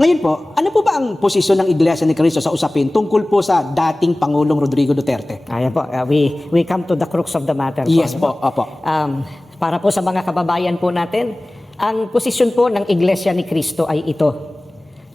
Ngayon po, ano po ba ang posisyon ng Iglesia ni Cristo sa usapin tungkol po sa dating Pangulong Rodrigo Duterte? Ayan po, we come to the crux of the matter. Yes Ano po, opo. Para po sa mga kababayan po natin, ang posisyon po ng Iglesia ni Cristo ay ito.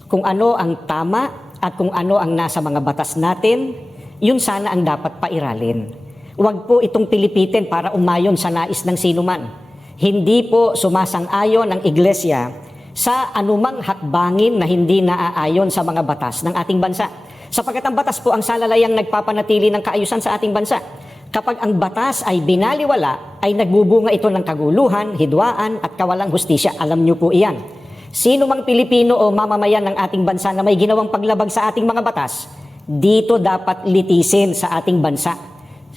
Kung ano ang tama at kung ano ang nasa mga batas natin, yun sana ang dapat pairalin. Huwag po itong pilipitin para umayon sa nais ng sinuman. Hindi po sumasang-ayon ang Iglesia sa anumang hakbangin na hindi naaayon sa mga batas ng ating bansa. Sapagkat ang batas po ang salalayang nagpapanatili ng kaayusan sa ating bansa. Kapag ang batas ay binaliwala, ay nagbubunga ito ng kaguluhan, hidwaan at kawalang hustisya. Alam niyo po iyan. Sino mang Pilipino o mamamayan ng ating bansa na may ginawang paglabag sa ating mga batas, dito dapat litisin sa ating bansa.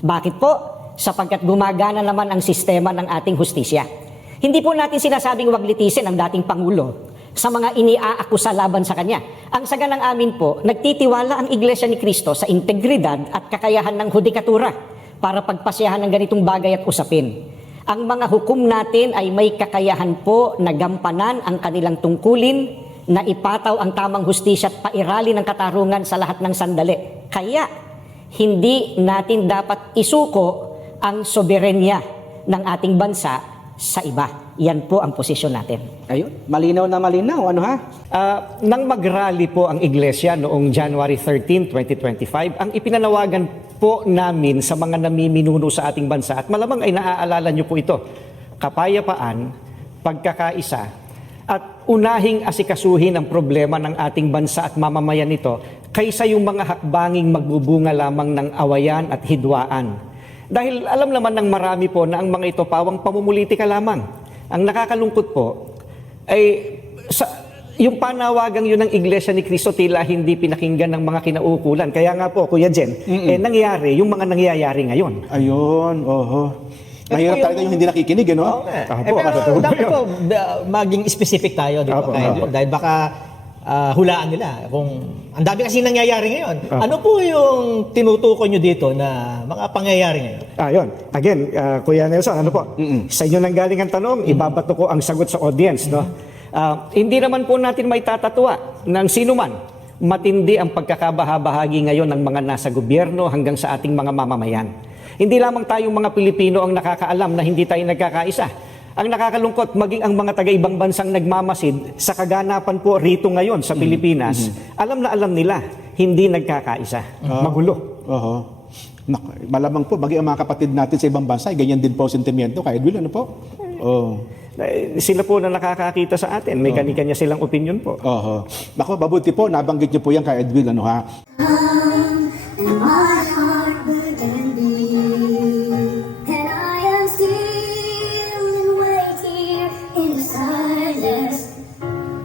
Bakit po? Sapagkat gumagana naman ang sistema ng ating hustisya. Hindi po natin sinasabing wag litisin ang dating Pangulo sa mga iniaakusa laban sa kanya. Ang saganang amin po, nagtitiwala ang Iglesia ni Cristo sa integridad at kakayahan ng hudikatura para pagpasyahan ng ganitong bagay at usapin. Ang mga hukom natin ay may kakayahan po na gampanan ang kanilang tungkulin, na ipataw ang tamang hustisya at pairali ng katarungan sa lahat ng sandali. Kaya, hindi natin dapat isuko ang soberenya ng ating bansa sa iba. Yan po ang posisyon natin. Ayun, malinaw na malinaw. Ano ha? Nang mag-rally po ang Iglesia noong January 13, 2025, ang ipinanawagan po namin sa mga namiminuno sa ating bansa, at malamang ay naaalala nyo po ito, kapayapaan, pagkakaisa, at unahing asikasuhin ang problema ng ating bansa at mamamayan nito kaysa yung mga hakbanging magbubunga lamang ng awayan at hidwaan. Dahil alam naman ng marami po na ang mga ito pawang pamumulitika lamang. Ang nakakalungkot po ay yung panawagang yun ng Iglesia ni Cristo tila hindi pinakinggan ng mga kinauukulan. Kaya nga po, Kuya Jen, nangyari yung mga nangyayari ngayon. Ayun, oho. Mahirap talaga yung hindi nakikinig, no? Pero dapat po maging specific tayo, di ba? Dahil baka hulaan nila. Kung ang dami kasi nangyayari ngayon. Ano po yung tinutukoy nyo dito na mga pangyayari ngayon? Yun. Again, Kuya Nelson, ano po? Sa inyo nang galing ang tanong, ibabato ko ang sagot sa audience, no? Hindi naman po natin may tatatwa ng sino man. Matindi ang pagkakabahabahagi ngayon ng mga nasa gobyerno hanggang sa ating mga mamamayan. Hindi lamang tayong mga Pilipino ang nakakaalam na hindi tayo nagkakaisa. Ang nakakalungkot, maging ang mga taga-ibang bansang nagmamasid sa kaganapan po rito ngayon sa Pilipinas, alam na alam nila, hindi nagkakaisa. Magulo. Malamang po, maging ang mga kapatid natin sa ibang bansa, ganyan din po ang sentimiento. Kaya Edwin, ano po? Sila po na nakakakita sa atin, may kanya-kanya silang opinion po. Naku, mabuti po, nabanggit niyo po yan kay Edwin, ano ha? And my heart wouldn't beat, and I am still wait here in the silence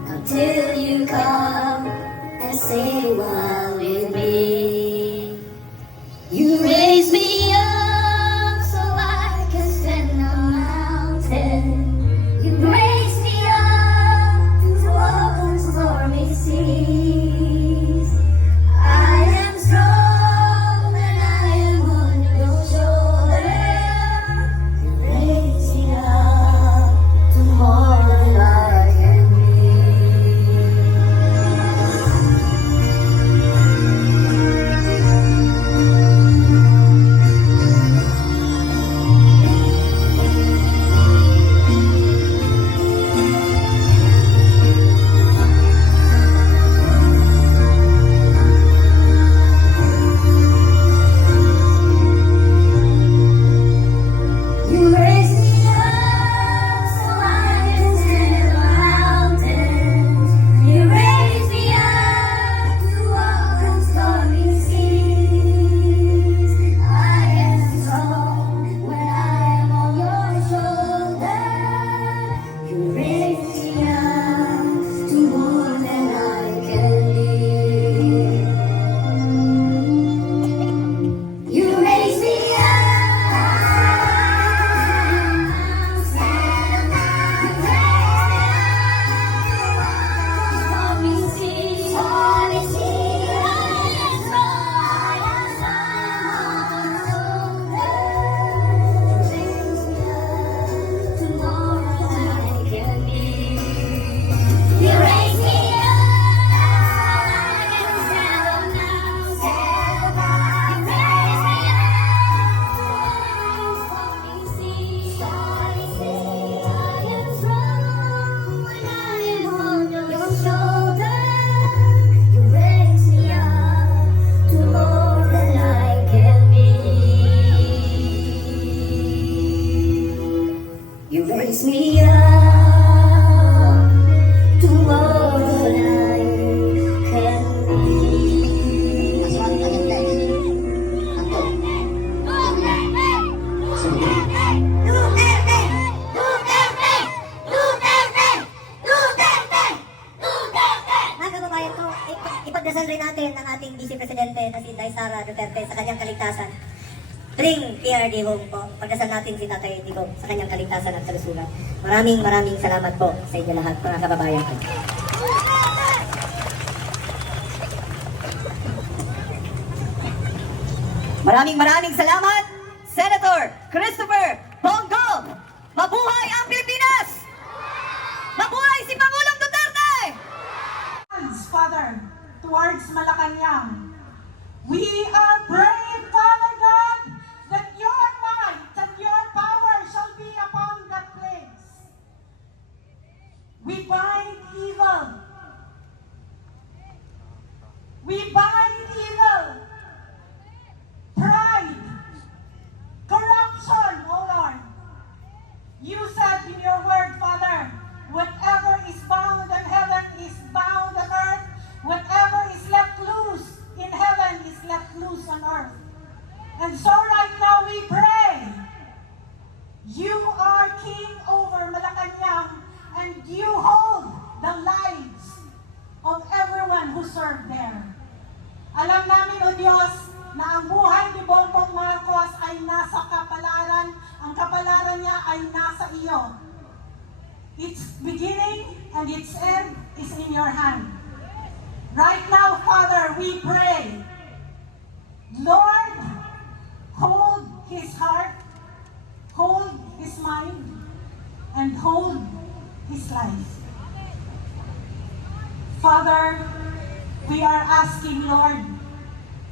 until you come and say while with me. You raise me up so I can stand on a mountain. You raise me up to open stormy seas. I am strong and I am on your shoulder. You raise me up to more than I can be. ipagdasal rin natin ang ating Vice Presidente na si Inday Sara Duterte sa kanyang kaligtasan. Bring PRD home po. Pagdasal natin si Tatay Digong sa kanyang kaligtasan at kalusugan. Maraming salamat po sa inyo lahat, mga kababayan ko. Maraming salamat, Senator Christopher Bongo! Mabuhay ang Pilipinas! Mabuhay si Pangulong Duterte! Father, towards Malacanang, we are praying, Father God, that your might and your power shall be upon that place. We bind evil. We bind evil. Pride, corruption, O Lord. You said in your word, Father, whatever is bound in heaven is bound on earth. Whatever is left loose in heaven is left loose on earth. And so right now we pray. You are king over Malacanang and you hold the lives of everyone who served there. Alam namin, O Diyos, na ang buhay ni Bongbong Marcos ay nasa kapalaran, ang kapalaran niya ay nasa iyo. Its beginning and its end is in your hand. Right now, Father, we pray, Lord, hold his heart, hold his mind, and hold his life. Father, we are asking, Lord,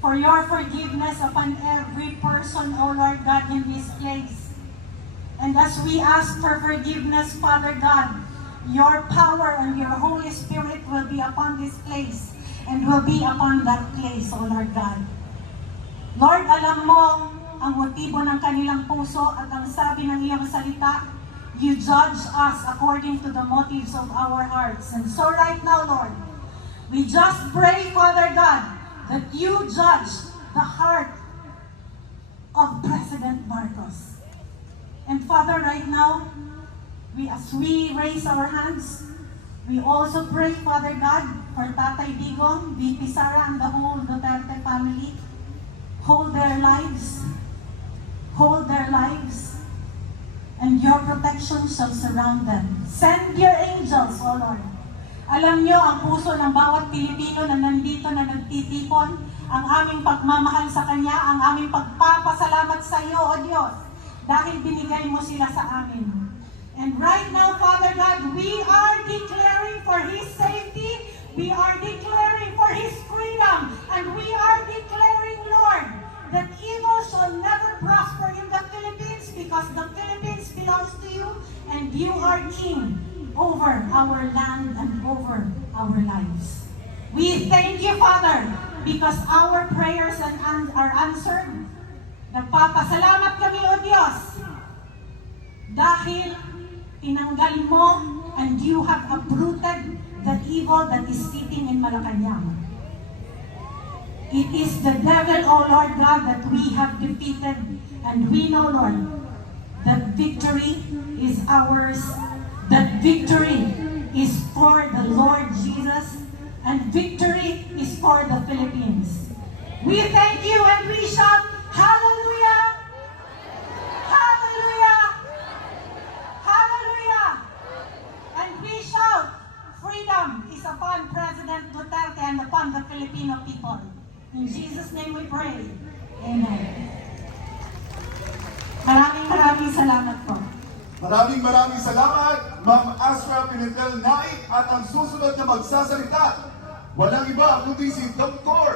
for your forgiveness upon every person, O Lord God, in this place. And as we ask for forgiveness, Father God, your power and your Holy Spirit will be upon this place and will be upon that place, O Lord God. Lord, alam mo ang motibo ng kanilang puso at ang sabi ng iyong salita, you judge us according to the motives of our hearts. And so right now, Lord, we just pray, Father God, that you judge the heart of President Marcos. And Father, right now, as we raise our hands, we also pray, Father God, for Tatay Digong, VP Sara, and the whole Duterte family. Hold their lives, and your protection shall surround them. Send your angels, O Lord. Alam nyo ang puso ng bawat Pilipino na nandito na nagtitipon, ang aming pagmamahal sa Kanya, ang aming pagpapasalamat sa iyo, O Diyos, dahil binigay mo sila sa amin. And right now, Father God, we are declaring for His safety, we are declaring for His freedom, and we are declaring, Lord, that evil shall never prosper in the Philippines because the Philippines belongs to you and you are King over our land and over our lives. We thank you, Father, because our prayers are answered. Nagpapasalamat kami, O Diyos, dahil tinanggal mo and you have uprooted the evil that is sitting in Malacanang. It is the devil, O Lord God, that we have defeated, and we know, Lord, that victory is ours. That victory is for the Lord Jesus, and victory is for the Philippines. We thank you and we shout, Hallelujah! Hallelujah! Hallelujah! And we shout, freedom is upon President Duterte and upon the Filipino people. In Jesus' name we pray. Amen. Maraming salamat po. Maraming salamat, Ma'am Asra Pimentel Naik, at ang susunod na magsasalita, walang iba kundi si Dr.